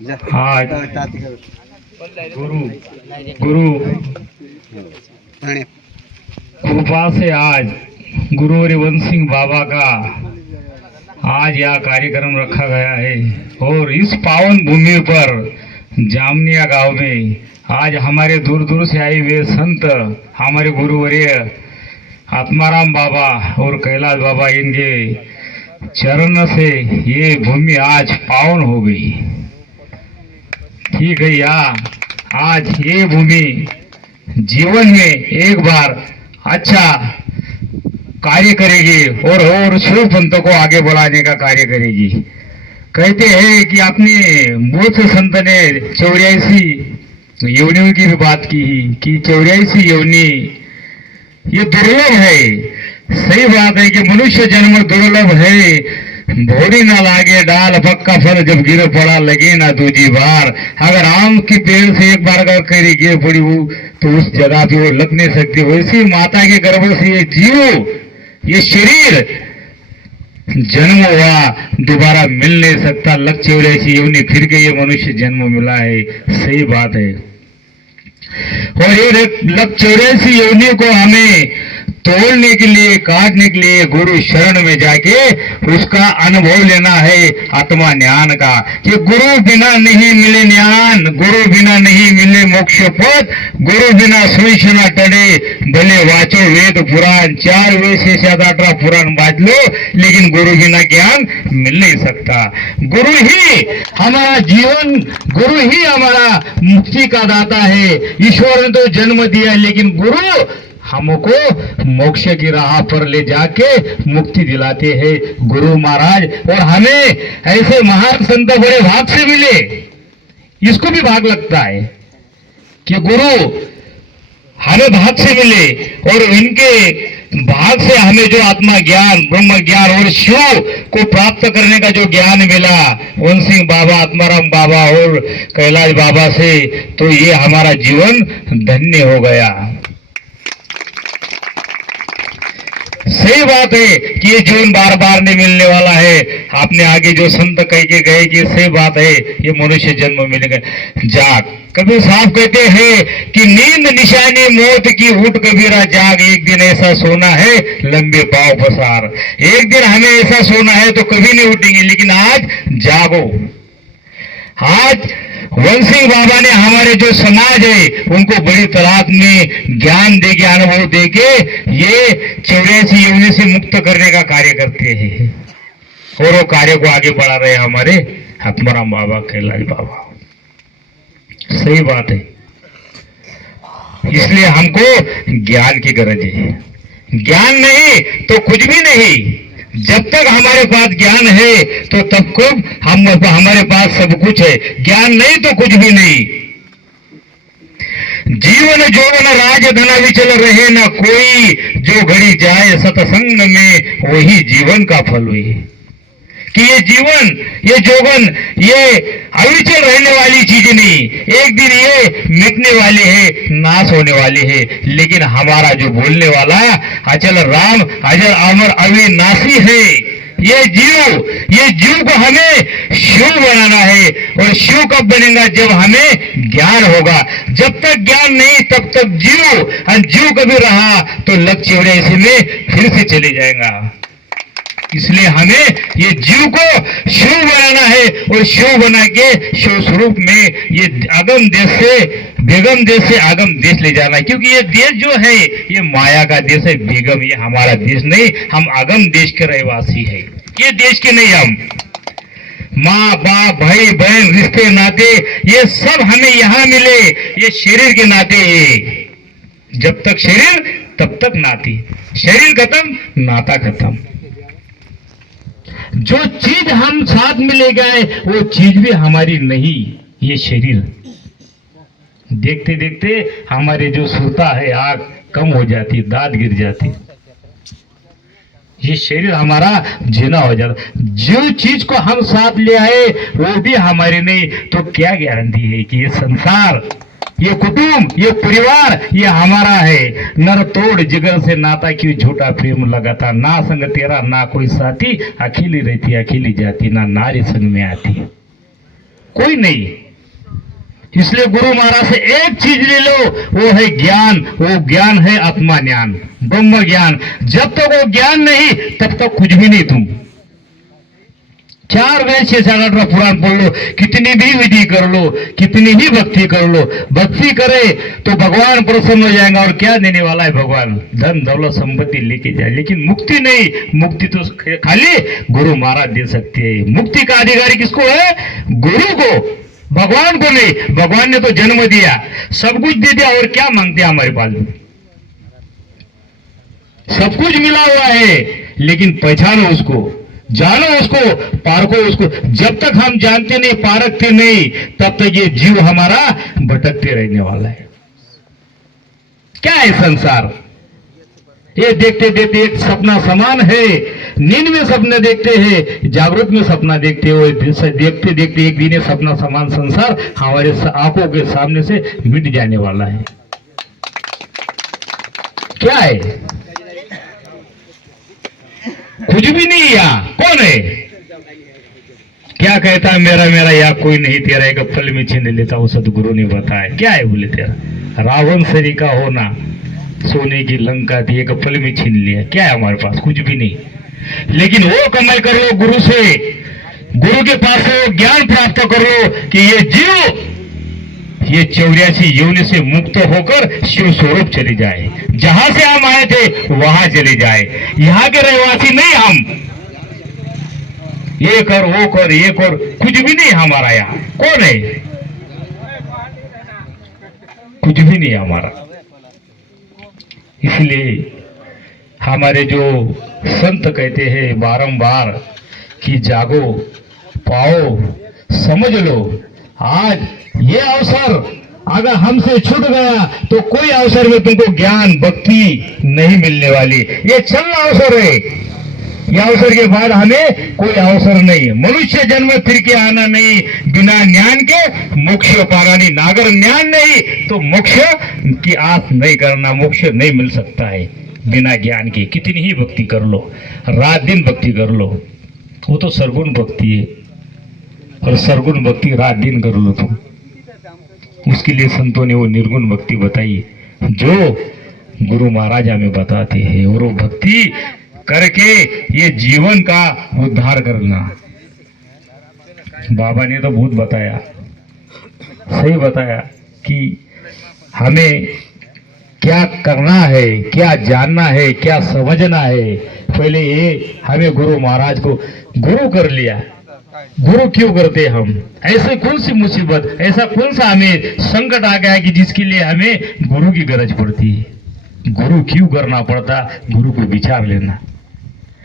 आज गुरु गुरु कृपा से आज गुरु हरिवंश सिंह बाबा का आज यह कार्यक्रम रखा गया है और इस पावन भूमि पर जामनिया गांव में आज हमारे दूर दूर से आए हुए संत हमारे गुरुवर्य आत्माराम बाबा और कैलाश बाबा इनके चरण से ये भूमि आज पावन हो गई। ठीक है या आज ये भूमि जीवन में एक बार अच्छा कार्य करेगी और शिव पंथ को आगे बढ़ाने का कार्य करेगी। कहते हैं कि अपने मूर्ख संत ने 84 योनियों की भी बात की कि 84 योनि ये दुर्लभ है। सही बात है कि मनुष्य जन्म दुर्लभ है। भोरी ना लागे डाल पक्का फल जब गिर पड़ा लगे ना दूजी बार। अगर आम की पेड़ से एक बार अगर कहीं गिर पड़ी हो तो उस जगह पे वो लग नहीं सकती। वैसी माता के गर्भ से ये जीव ये शरीर जन्म हुआ दोबारा मिल नहीं सकता। लग 84 योनि फिर के ये मनुष्य जन्म मिला है। सही बात है। और ये लग 84 योनि को हमें तोड़ने के लिए काटने के लिए गुरु शरण में जाके उसका अनुभव लेना है आत्मा ज्ञान का कि गुरु बिना नहीं मिले ज्ञान, गुरु बिना नहीं मिले मोक्ष पद, गुरु बिना सुना टड़े भले वाचो वेद पुराण। 4 वेद से 18 पुराण बाज लो लेकिन गुरु बिना ज्ञान मिल नहीं सकता। गुरु ही हमारा जीवन, गुरु ही हमारा मुक्ति का दाता है। ईश्वर ने तो जन्म दिया लेकिन गुरु हमको मोक्ष की राह पर ले जाके मुक्ति दिलाते हैं गुरु महाराज। और हमें ऐसे महान संत बड़े भाग से मिले। इसको भी भाग लगता है कि गुरु हमें भाग से मिले और इनके भाग से हमें जो आत्मा ज्ञान, ब्रह्म ज्ञान और शिव को प्राप्त करने का जो ज्ञान मिला वन सिंह बाबा, आत्माराम बाबा और कैलाश बाबा से, तो ये हमारा जीवन धन्य हो गया। सही बात है कि ये जीवन बार बार नहीं मिलने वाला है। आपने आगे जो संत कह के गए कि सही बात है ये मनुष्य जन्म मिलेगा। जाग कबीर साहब कहते हैं कि नींद निशानी मौत की उठ कबीरा जाग, एक दिन ऐसा सोना है लंबे पांव पसार। एक दिन हमें ऐसा सोना है तो कभी नहीं उठेंगे लेकिन आज जागो। आज वन सिंह बाबा ने हमारे जो समाज है उनको बड़ी तादाद में ज्ञान दे के, अनुभव दे के ये 84 योनि से मुक्त करने का कार्य करते हैं और वो कार्य को आगे बढ़ा रहे हैं हमारे आत्माराम बाबा, कैलाश बाबा। सही बात है। इसलिए हमको ज्ञान की गरज है। ज्ञान नहीं तो कुछ भी नहीं। जब तक हमारे पास ज्ञान है तो तब को हमारे पास सब कुछ है। ज्ञान नहीं तो कुछ भी नहीं। जीवन जोवन राज धना विचल रहे ना कोई, जो घड़ी जाए सत्संग में वही जीवन का फल हुई। कि ये जीवन, ये जोगन, ये अविचल रहने वाली चीज नहीं। एक दिन ये मिटने वाले है, नाश होने वाले है। लेकिन हमारा जो बोलने वाला अचल राम अजर अमर अविनाशी है। ये जीव को हमें शिव बनाना है। और शिव कब बनेगा? जब हमें ज्ञान होगा। जब तक ज्ञान नहीं तब तक जीव, और जीव कभी रहा तो लग 84 में फिर से चले जाएगा। इसलिए हमें ये जीव को शिव बनाना है और शिव बना के शिव स्वरूप में ये अगम देश से, बेगम देश से आगम देश ले जाना है। क्योंकि ये देश जो है ये माया का देश है। बेगम ये हमारा देश नहीं, हम आगम देश के रहवासी है। ये देश के नहीं। हम माँ बाप भाई बहन रिश्ते नाते ये सब हमें यहाँ मिले, ये शरीर के नाते है। जब तक शरीर तब तक नाती। शरीर खत्म नाता खत्म। जो चीज हम साथ में ले गए वो चीज भी हमारी नहीं। ये शरीर देखते देखते हमारे जो सुरता है आग कम हो जाती, दांत गिर जाती। ये शरीर हमारा जीना हो जाता। जो चीज को हम साथ ले आए वो भी हमारी नहीं, तो क्या गारंटी है कि ये संसार, ये कुटुंब, ये परिवार ये हमारा है। नर तोड़ जिगर से नाता क्यों झूठा प्रेम लगाता, ना संग तेरा ना कोई साथी, अकेली रहती अकेली जाती, ना नारी संग में आती। कोई नहीं। इसलिए गुरु महाराज से एक चीज ले लो, वो है ज्ञान। वो ज्ञान है आत्मा ज्ञान, ब्रह्म ज्ञान। जब तक वो ज्ञान नहीं तब तक कुछ भी नहीं तुम। 4 वेद 6 साल 18 पुराण पढ़ लो, कितनी भी विधि कर लो, कितनी ही भक्ति कर लो, भक्ति करे तो भगवान प्रसन्न हो जाएगा। और क्या देने वाला है भगवान? धन दौलत संपत्ति लेके जाए, लेकिन मुक्ति नहीं। मुक्ति तो खाली गुरु महाराज दे सकते हैं। मुक्ति का अधिकारी किसको है? गुरु को, भगवान को नहीं। भगवान ने तो जन्म दिया, सब कुछ दे दिया, और क्या मांगते हैं हमारे पास? सब कुछ मिला हुआ है, लेकिन पहचानो उसको, जानो उसको, पारखो उसको। जब तक हम जानते नहीं, पारखते नहीं, तब तक ये जीव हमारा भटकते रहने वाला है। क्या है संसार? ये देखते देखते एक सपना समान है। नींद में सपने देखते हैं, जागृत में सपना देखते हो, देखते देखते एक दिन सपना समान संसार हमारे आंखों के सामने से मिट जाने वाला है। क्या है? कुछ भी नहीं। यहाँ कौन है? क्या कहता है? मेरा मेरा या कोई नहीं तेरा, एक पल में छीन लेता हूँ, सदगुरु ने बताया। क्या है? बोले तेरा रावण सरी का होना, सोने की लंका थी, एक पल में छीन लिया। क्या है हमारे पास? कुछ भी नहीं। लेकिन वो कमाई कर लो गुरु से, गुरु के पास से वो ज्ञान प्राप्त कर लो कि ये जीव ये 84 योनि से मुक्त होकर शिव स्वरूप चले जाए। जहां से हम आए थे वहां चले जाए। यहाँ के रहवासी नहीं हम। ये कर वो कर ये कर, कुछ भी नहीं हमारा। यहाँ कौन है? कुछ भी नहीं हमारा। इसलिए हमारे जो संत कहते हैं बारंबार कि जागो, पाओ, समझ लो। आज ये अवसर अगर हमसे छूट गया तो कोई अवसर में तुमको ज्ञान भक्ति नहीं मिलने वाली। ये चलना अवसर है। ये अवसर के बाद हमें कोई अवसर नहीं। मनुष्य जन्म फिर के आना नहीं, बिना ज्ञान के मोक्ष पाना नहीं। नागर ज्ञान नहीं तो मोक्ष की आस नहीं करना, मोक्ष नहीं मिल सकता है बिना ज्ञान के। कितनी ही भक्ति कर लो, रात दिन भक्ति कर लो, वो तो सरगुण भक्ति है। और सरगुण भक्ति रात दिन कर लो तुम। उसके लिए संतों ने वो निर्गुण भक्ति बताई जो गुरु महाराज हमें बताते हैं। और वो भक्ति करके ये जीवन का उद्धार करना। बाबा ने तो बहुत बताया, सही बताया कि हमें क्या करना है, क्या जानना है, क्या समझना है। पहले ये हमें गुरु महाराज को गुरु कर लिया। गुरु क्यों करते हम? ऐसे कौन सी मुसीबत, ऐसा कौन सा हमें संकट आ गया कि जिसके लिए हमें गुरु की गरज पड़ती है? गुरु क्यों करना पड़ता? गुरु को विचार लेना।